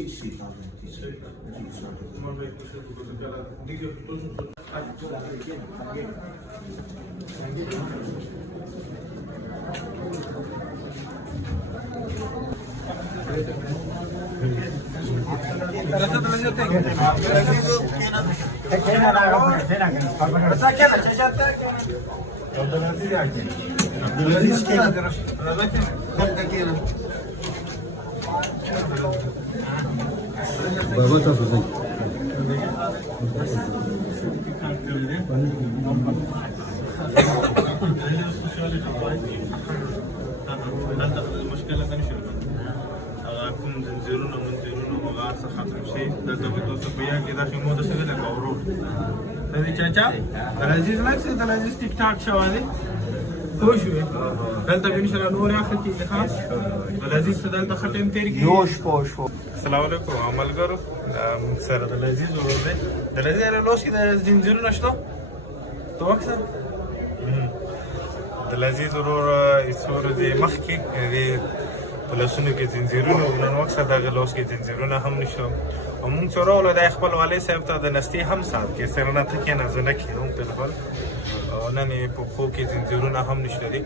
Sí, sí, sí, sí. Berapa selesai? المشكلة ثاني شو أكون زنجرون وغار سخاتم شيء ده تبي توصل بيا كذا في موضة شغلة كورو هذه تاتا العزيز لا تصير العزيز تيك تاك شو هذه هو شو هل تبي نشر نور آخر كذا خاص العزيز سدال تختم تيركي يوش بوش السلام عليكم عمل قرو سر العزيز وروبي العزيز أنا لوش كذا زنجرون أشتو توكسر العزيز ورور يصور دي مخكي دي پلسونو کې زنجیرونه او نن وخت دا غلوس کې زنجیرونه هم نشو او مونږ چورول د خپل والي صاحب ته د نستي هم سات کې سرنه ته کې نه زنه کېنوم په خپل او نن په خو کې زنجیرونه هم نشته دي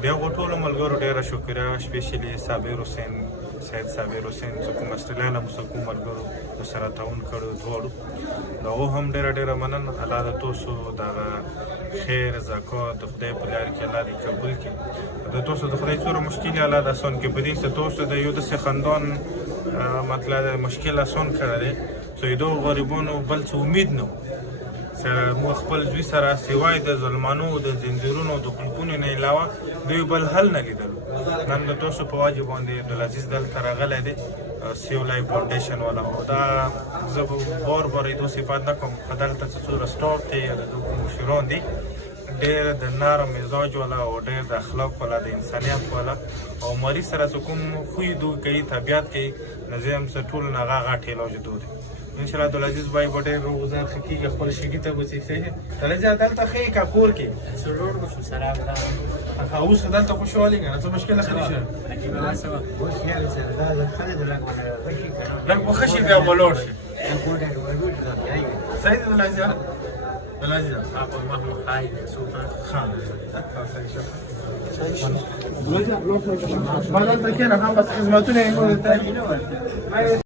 بیا غوټول ملګرو ډیره شکریا سپیشلی صابر حسین سید صابر حسین چې کوم استرالیا مسکو ملګرو سره تعاون کړو دوړو دا هم ډیره مننه الله د توسو دا خیر زکات د خدای په لار کې الله دې قبول کړي د توسو د خدای څوره مشکل الله د آسان کې بدی څه توسو د یو د خاندان مطلب مشکل آسان کړی چې دوه غریبانو بل څه امید نه سره مو خپل دوی سره سیوای د ظلمانو د زنجیرونو د قلقونو نه علاوه دوی بل حل نه لیدلو نن د توسو په واجب باندې عبدالعزیز دلته راغلی دی سیو لایف فاونډیشن والا دا زه بار ایدو صفات نه کوم دلته څه رسټور دی د مشران دي ډېر د نرم مزاج والا او ډېر د اخلاق والا د انسانیت والا او مریض سره کوم خوی دو کوي طبیعت کوي نظام سره ټول نه غاغه ټیلوج دود ان شاء الله عبدالعزیز بای بډې روزه حقیقت خپل شګی ته وځي سه دلته دلته خې کا کور کې سرور مش سلام لا اوس دلته خوشاله کنه څه مشکل خلی شه اكيد ما سوا وش يعني سر هذا خالد لك لك وخشي بیا بلور شي نقول له وجود يعني سيد عبدالعزیز عبدالعزیز ابو محمود خالد سلطان خان ما دلته کې نه هم بس خدمتونه یې